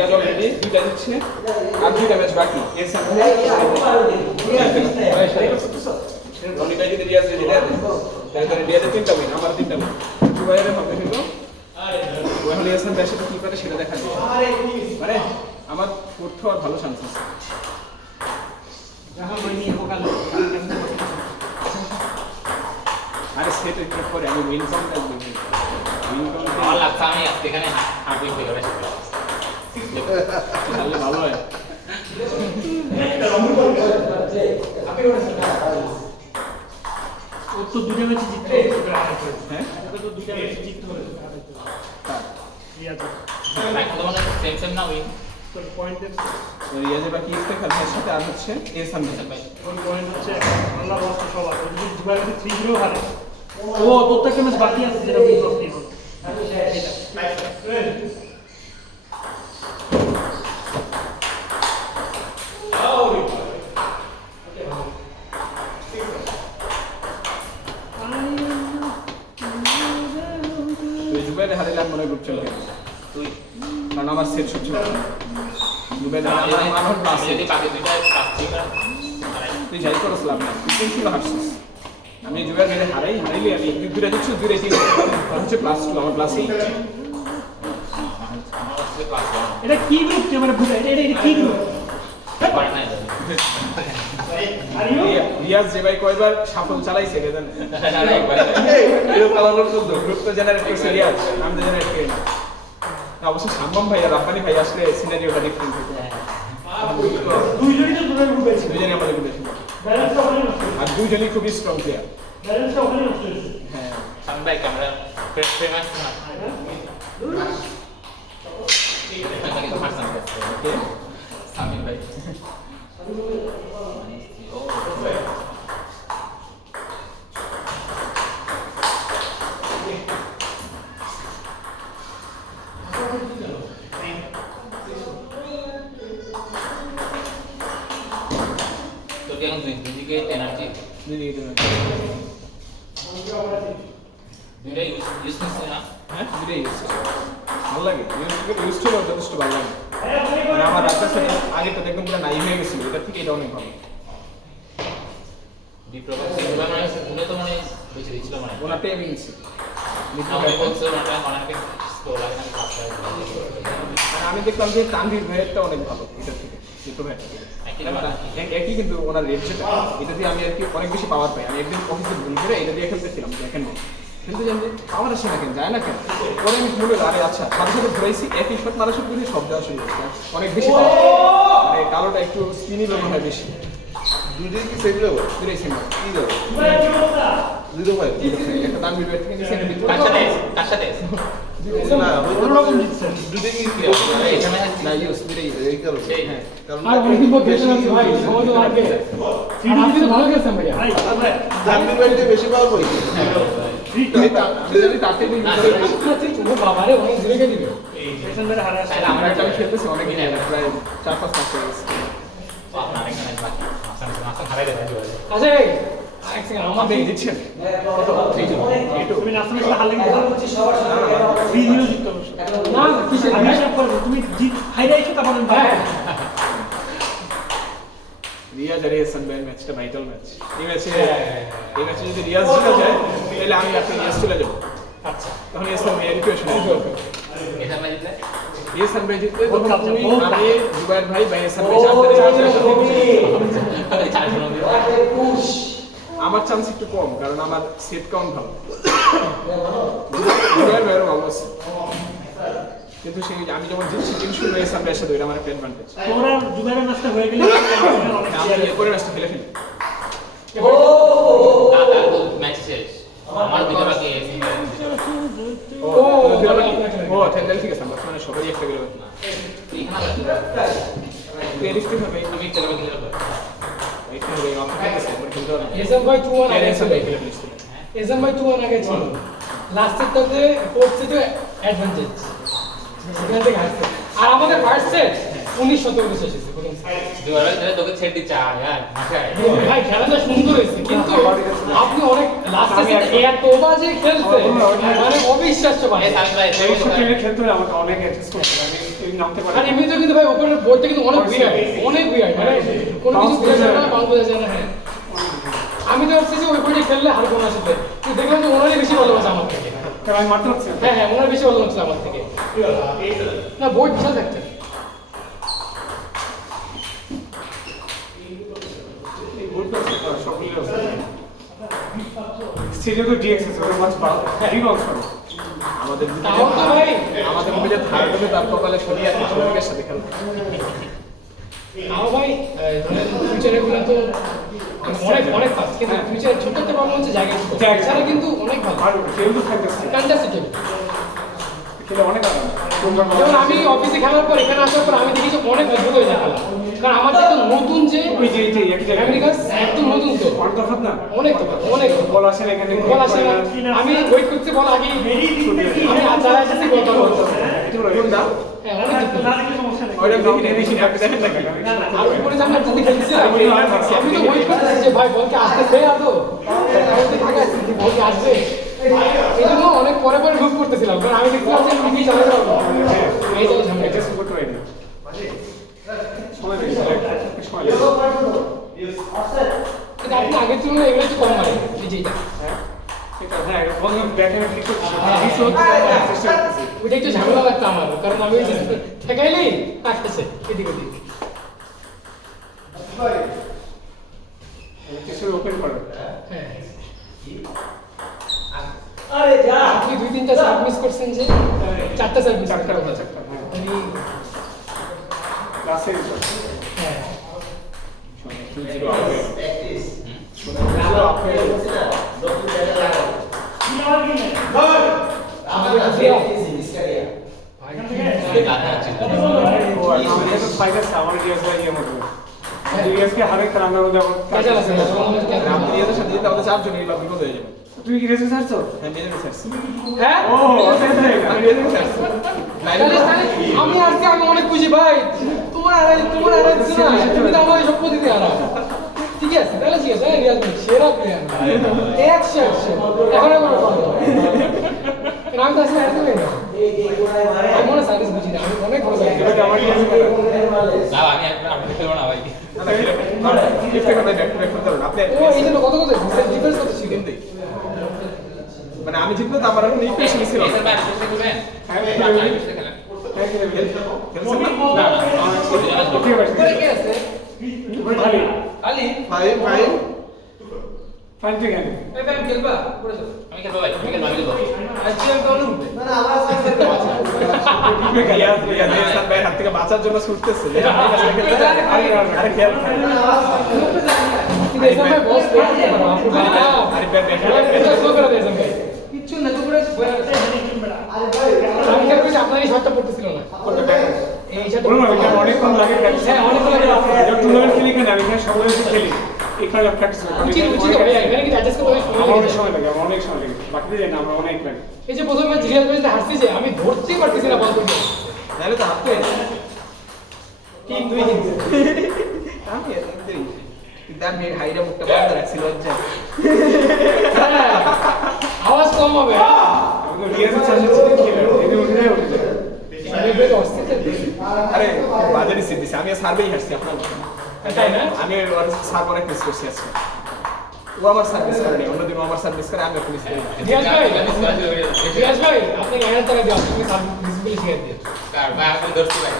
Riaz already দুইটা দিচ্ছে আর দুইটা ম্যাচ বাকি এর সাথে রনিটা যদি রিয়াজ যদি দেয় তাহলে রিয়াজের তিনটা উইন আমার তিনটা উইন জুবাইরের হবে কিন্তু ওখানে ইয়াসান ভাইয়ের সাথে কি পারে সেটা দেখা যাবে মানে আমার করতে আর ভালো চান্স আছে আরে সেট একটু পরে আমি উইন কম লাগবে উইন কম আমার লাগছে আমি এখানে হাঁটুই হয়ে গেছে তাহলে ভালো হয় ও তো দুটো ম্যাচ জিততে হ্যাঁ ওকে তো দুটো ম্যাচ জিততে হবে রিয়াজ এখন তো মানে সেম সেম না উইন তো পয়েন্ট রিয়াজে বাকি ইস্তেখালের সাথে আর হচ্ছে এহসান ভাই ওর পয়েন্ট হচ্ছে আল্লাহ ওয়াস্তে সবার যদি দুবার যদি 3-0 হারে ও প্রত্যেকটা ম্যাচ বাকি আছে যেটা উইন লস নিয়ে জুবাইরে হারিলাম মনে গ্রুপ চলে গেল তুই কারণ আমার সেট সবচেয়ে ভালো জুবাইরে আমার প্লাস যদি বাকি দুইটা পাচ্ছি না তুই যাই করছিলাম না তুই ছিল হারছিস আমি জুবাইরে হারাইলে আমি দুইটা দিচ্ছি দুইটা তিন হচ্ছে প্লাস 2 আমার প্লাস 8 আমার হচ্ছে ক্লাস এটা কি গ্রুপ যে মানে বুঝা এটা কি গ্রুপ পারে না রিয়াজ যে ভাই কয়বার সাফল চালাইছে রে জানেন গ্রুপ তো জেনারেট করছে রিয়াজ আমি তো জেনারেট করি না অবশ্য সাম্বম ভাই আর রাব্বানি ভাই আসলে সিনারিওটা ডিফারেন্ট হতো দুইজনই তো দুটো গ্রুপে ছিল দুইজনই আমাদের গ্রুপে ছিল ব্যালেন্সটা ওখানে নষ্ট আর দুইজনই খুবই স্ট্রং প্লেয়ার ব্যালেন্সটা ওখানে নষ্ট হয়েছে হ্যাঁ সামনে ভাই ক্যামেরা ফ্রেম আসছে না এটা কিন্তু মারসান ওকে সামিন ভাই তো কি এখন দুইদিকে এনার্জি দুইটাই ইউজ করছে না হ্যাঁ দুইটাই ইউজ ভালো লাগে ইউজ ছিল যথেষ্ট ভালো লাগে মানে আমার রাস্তার সাথে আগেটা দেখুন পুরো নাই হয়ে গেছিল এটা থেকে এটা অনেক ভালো ডিপ্রোগ্রাম সিঙ্গুলার মানে উনি তো মানে বেঁচে দিয়েছিল মানে ওনাতে আমি নিচ্ছি আমি বলছি ওনাটা অনেক স্কোর লাগে না কাজ করে আর আমি দেখলাম যে তানভীর ভাইয়েরটা অনেক ভালো এটা থেকে দুটো ভাই একই কিন্তু ওনার রেট যেটা এটা দিয়ে আমি আর কি অনেক বেশি পাওয়ার পাই আমি একদিন অফিসে ভুল করে এটা দিয়ে খেলতেছিলাম দেখেন কিন্তু জানি পাওয়ার আসে না কেন যায় না কেন পরে আমি মনে হলো আরে আচ্ছা সাথে সাথে ধরেছি একই শট মারা শট করে শব্দ আসে অনেক বেশি পাওয়ার মানে কালোটা একটু স্পিনি মনে হয় বেশি দুইটাই কি সেম লেভেল দুটোই সেম কি লেভেল 0.5 একটা তানভীর ভাই থেকে নিচে কার সাথে না অন্যরকম জিতছে দুইটাই কি এখানে না ইউজ দুটোই এই কারণে হ্যাঁ কারণ আর অনেকদিন পর বেশি ভাই সবাই তো আগে আর আপনি তো ভালো খেলছেন ভাইয়া ভাই ভাই জানবি ভাইতে বেশি পাওয়ার পাইছি আমি জানি তার থেকে ও বাবারে অনেক দূরে কে দিবে পেছন ধরে হারা আসছে আমরা একটা খেলতেছি অনেক প্রায় 4-5 মাস হয়ে গেছে আপনার এখানে বাকি মাসা হারাই দেবে আচ্ছা এক সেকেন্ড আমার আপনি জিতছেন কত 3-2 তুমি নাসমের সাথে হারলে কিন্তু 3-0 জিততে হবে না কিসের আমি হিসাব করব তুমি জিত হাইরে এসে তারপর আমি হ্যাঁ রিয়াজ আর এহসান ভাইয়ের ম্যাচটা ভাইটাল ম্যাচ এই ম্যাচে যদি রিয়াজ জিতে যায় তাহলে আমি আপনি রিয়াজ চলে যাব আচ্ছা তখন এহসান ভাইয়ের ইকুয়েশন আসবে এটা না জিতলে এহসান ভাই জিতলে তখন বহুত তুমি বহুত আমি জুবাইর ভাই বা এহসান ভাই চারজনের আমার চান্স একটু কম কারণ আমার সেট কাউন্ট ভালো জুবাইর ভাইয়েরও ভালো আছে কিন্তু সেই আমি যখন জিতছি 300 এহসান ভাইয়ের সাথে এটা আমার একটা অ্যাডভান্টেজ তোমরা জুবাইরের ম্যাচটা হয়ে গেলে আমি এরপরে ম্যাচটা খেলে ফেলি ম্যাচ শেষ আমার দুটো বাকি ও তাহলে ঠিক আছে আমরা মানে সবাই একটা গেলে না রিয়েলিস্টিক হবে আমি একটা বাকি খেলবো একটু হবে অপেক্ষা করতে হবে খেলতে হবে এসএম ভাই 2-1 আগে এহসান ছিল ভাই খেলে ফেলিস এসএম ভাই 2-1 আগে ছিল লাস্টেরটাতে ফোর্থ সেটে অ্যাডভান্টেজ সেখান থেকে হারছে আর আমাদের ফার্স্ট সেট 19-17 শেষ হয়েছে প্রথম সেট দুবার ধরে তোকে ছেড়ে দিচ্ছে আর यार মাথায় ভাই খেলাটা সুন্দর হয়েছে কিন্তু আপনি অনেক লাস্টে এত বাজে খেলছে মানে অবিশ্বাস্য এই বাজে সামিন ভাই খেলতে হলে আমাকে অনেক অ্যাডজাস্ট করতে হবে আমি স্পিড নামতে পারে আর এমনিতেও কিন্তু ভাই ওপরের বোর্ডটা কিন্তু অনেক বিরাট, অনেক বিরাট, মানে কোনো কিছু বোঝা যায় না, বাউন্স বোঝা যায় না। হ্যাঁ, আমি তো ভাবছি যে ওই বোর্ডে খেললে হালকা ওনার সাথে, কিন্তু দেখলাম যে ওনারই বেশি ভালো আছে আমার থেকে। কারণ আমি মারতে পারছি না। হ্যাঁ হ্যাঁ, ওনার বেশি ভালো লাগছে আমার থেকে। না, বোর্ড বিশাল থাকছে। এই বোর্ডটা সব মিলে আছে। স্টেডিয়াম তো ডিএক্সএস ওরা মাছ পাওয়া রিবাউন্স করে। আমাদের তাও তো ভাই আমাদের মধ্যে থার্ড হবে তার কপালে শরীর আছে, শরীরের সাথে খেলবে। তাও ভাই ধরেন ফিউচারে গুলো তো অনেক অনেক ফাস্ট, কিন্তু ফিউচারে ছোট একটা প্রবলেম হচ্ছে জায়গা ছিল, এছাড়া কিন্তু অনেক ভালো। আর কেউ তো থাকতেছে ফ্যান্টাস্টিক। খেলে অনেক আরাম। যেমন আমি অফিসে খেলার পর এখানে আসার পর আমি দেখি যে অনেক অদ্ভুত হয়ে যায় খেলা, কারণ আমার যেহেতু নতুন যে ওই যে এই যে এক জায়গায় আমেরিকান একদম নতুন তো অনেক তফাৎ না। অনেক তো অনেক বল আসে না এখানে বল আসে না, আমি ওয়েট করতে বল আগে আমি যারা এসেছি বলতে বলতে কোনটা? হ্যাঁ অনেক difference। ওইটা দেখি না, দেখি না, আপনি দেখেন নাকি? আর উপরে যে আমরা যদি খেলছি আমি তো ওয়েট করতেছি যে ভাই বলকে আসতেছে আদৌ বলকে আসবে, এই জন্য অনেক পরে পরে লুক করতেছিলাম, কারণ আমি দেখছিলাম যে আমি চালাতে পারবো এই জন্য ঝামেলা। এটা করতে পারিনি। সময় লেগে যায়, সময় লেগে যায়। কিন্তু আপনি আগের তুলনায় এগুলো একটু কম মারেন এই যেটা, এটা হ্যাঁ বল ব্যাকহ্যান্ড ক্লিক করতে কিছু চেষ্টা করতেছি। ওইটা একটু ঝামেলা লাগতো আমার, কারণ আমি ওই যে ঠেকাইলেই কাটতেছে এদিক ওদিক। কিছু ওপেন করো। হ্যাঁ আপনি 2-3টা সার্ভ মিস করছেন, যে 4টা সার্ভ মিস চারটা করতে চারটা হ্যাঁ উনি ক্লাসে হ্যাঁ 2-0 আপে। 2-0 আপে। ও আমাদের তো ফাইনাল আমার ডিএস ভাই এর মতো ডিএস কে হারে কারণ আমরা দেখো কাজে লাগছে না, আপনি এদের সাথে যেতে আমাদের 4 জন এই বিপদ হয়ে যাবে। তুই কি রেসে ছাড়ছো? হ্যাঁ, মেজর স্যার। হ্যাঁ ও সেটাই আমি মেজর স্যার। আমি আজকে আমি অনেক খুশি ভাই, তোমার আর দিছো না, তুমি তো আমার সব প্রতিদিন হারাও। ঠিক আছে তাহলে ঠিক আছে, রিয়াজ ভাই সেরা প্লেয়ার 100 এখন আমার আমি তো আসলে হারতে পারি না, আমি মনে সার্ভিস বুঝি না, আমি অনেক ভালো লাগে। এটা আমার ডিএস না আমি আপনি খেলবো না ভাই। লিফটে কথা ব্যাক করতে পারেন আপনি। ও এই জন্য কত ডিফারেন্স কত ছিল কিন্তু মানে আমি জিতবো তো আমার কোনো ইকুয়েশন ছিল না। স্যার ভাই আপনি খেলবেন? হ্যাঁ আপনি খেলেন। খেলছেন না? না ওকে ভাই করে কে আছে খালি আলী ফাইভ ফাইভ ফাইন ঠিক আছে এই ভাই খেলবা করে দাও আমি খেলবো ভাই, আমি খেলবো, আমি খেলবো। আজকে আমি কেমন হবে স্যার ভাই হাত থেকে বাঁচার জন্য ছুটতেছে যে আপনি কাছে খেলতে চান। আরে খেল। কিন্তু এসব ভাই বস করতে পারো আপনি আরে ব্যাক এটা স্লো করে দেন ভাই কিচ্ছু না তো করে আমি খেলছি আপনারই শটটা পড়তেছিল না এই শটটা বলুন না এটা অনেকক্ষণ লাগে প্র্যাকটিস হ্যাঁ অনেকক্ষণ লাগে যখন টুর্নামেন্ট খেলি এখানে আমি এখানে সকলে এসে খেলি এখানে প্র্যাকটিস উচিত ভাই এখানে কি অ্যাডজাস্ট করতে আমার অনেক হবে সময় লাগে আমার অনেক সময় লাগে বাকিদের জানি না আমার অনেক লাগে এই যে প্রথম ম্যাচ রিয়াল ম্যাচে হারছি যে আমি ধরতেই পারতেছি না বল করতে তাহলে তো হাতে টিম 2 জিতছে আমি এতই কিন্তু আমি হাইরা মুখটা বন্ধ রাখছি লজ্জা। হ্যাঁ, আওয়াজ কম হবে আমি তো রিয়াজের চাষে ছিলেন খেলে এদের উঠে উঠে লেভেল অস্থির আরে বাজারে সিট দিছি আমি সার্ভেই হারছি আপনার মতো। তাই না আমি ওর সার্ভ অনেক মিস করছি আজকে। ও আমার সার্ভিস করেনি, অন্যদিন ও আমার সার্ভিস করে আমি ওকে মিস করি। রিয়াজ ভাই আপনি 1000 টাকা দিও আপনি সার্ভিস ডিসপ্লে শিখে দিও কার ভাই আপনি ধরছি ভাই।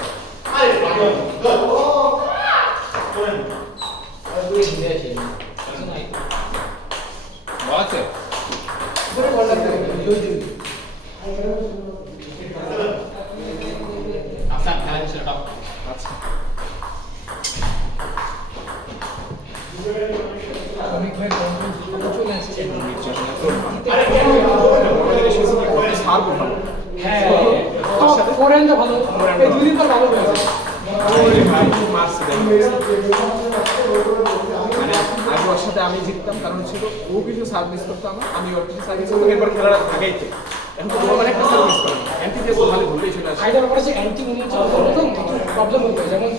বল আছে? আচ্ছা খেলা ছিল টপ। আচ্ছা অনেক ভাই কন্ট্রোল চলে আসছে আমাদের এসেছি কি কত সার্ভ ভালো। হ্যাঁ ফোরহ্যান্ডটা ভালো এই দুই দিন পর ভালো হয়েছে ওরে ভাই কি মারছে দেখো। মানে আগে ওর সাথে আমি জিততাম, কারণ ছিল ও কিছু সার্ভিস করতো আমি ওর কিছু সার্ভিস করতাম, এরপর খেলাটা ভাগাইতে। এখন তো ও আমার একটা সার্ভিস করে না, অ্যান্টি দিয়ে ভালো ভুলেই চলে আসে। আইডার ব্যাপারে অ্যান্টি উনি প্রথম প্রবলেম হতো, যেমন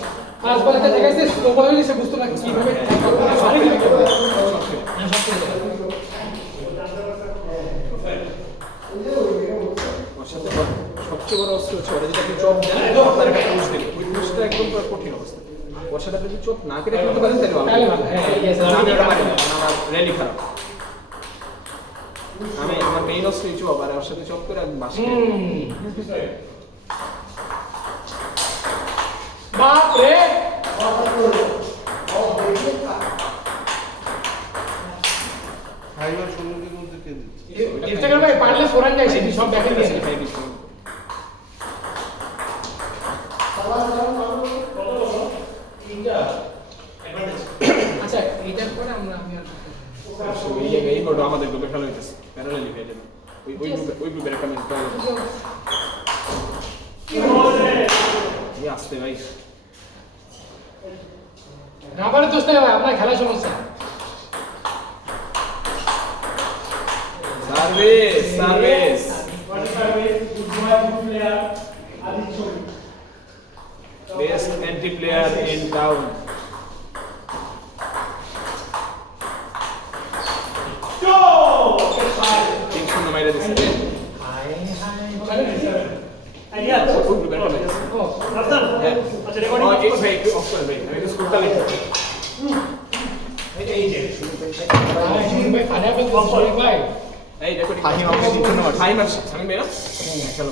পাঁচ বলাতে দেখাইছে স্লো বল হলে সে বুঝতো না কিভাবে সরি দিবে ওর সাথে সবচেয়ে সবচেয়ে বড় অস্ত্র হচ্ছে ওরা যদি আপনি চোখ দেন আপনার একটা পুশ দেবে ওই পুশটা একদম পুরো কঠিন অবস্থা ওর সাথে আপনি যদি চোখ না কেটে খেলতে পারেন তাহলে ভালো তাহলে ভালো, হ্যাঁ, yes, আমি ওটা পারি না, কারণ আমার র্যালি খারাপ আমি আমার মেইন অস্ত্র চোখ আর ওর সাথে চোখ করে আমি বাস বাপ রে ফাইবার সম্মুখের মধ্যে কে দিচ্ছে ইনস্টাগ্রাম ভাই পারলে ফোরান যাই সেটি সব দেখে দিয়েছে আচ্ছা এইটার পরে আমি আর এই বোর্ড আমাদের গ্রুপে খেলা হইতেছে প্যারালালি হয়ে যাবে ওই গ্রুপের একটা ম্যাচ এই আসতে ভাই রাবারের দোষ নেই ভাই আপনার খেলার সমস্যা service service best entry player in town তিন শূন্য মাইরে দিচ্ছে ওই গ্রুপের একটা ম্যাচ হ্যাঁ ভাই একটু অফ করেন ভাই আমি একটু স্কুলটা লিখি ভাই ফানে আপনি ভাই এই দেখো ফাহিম আপনি তিন শূন্য মার ফাহিম আর শামিম ভাই না চলো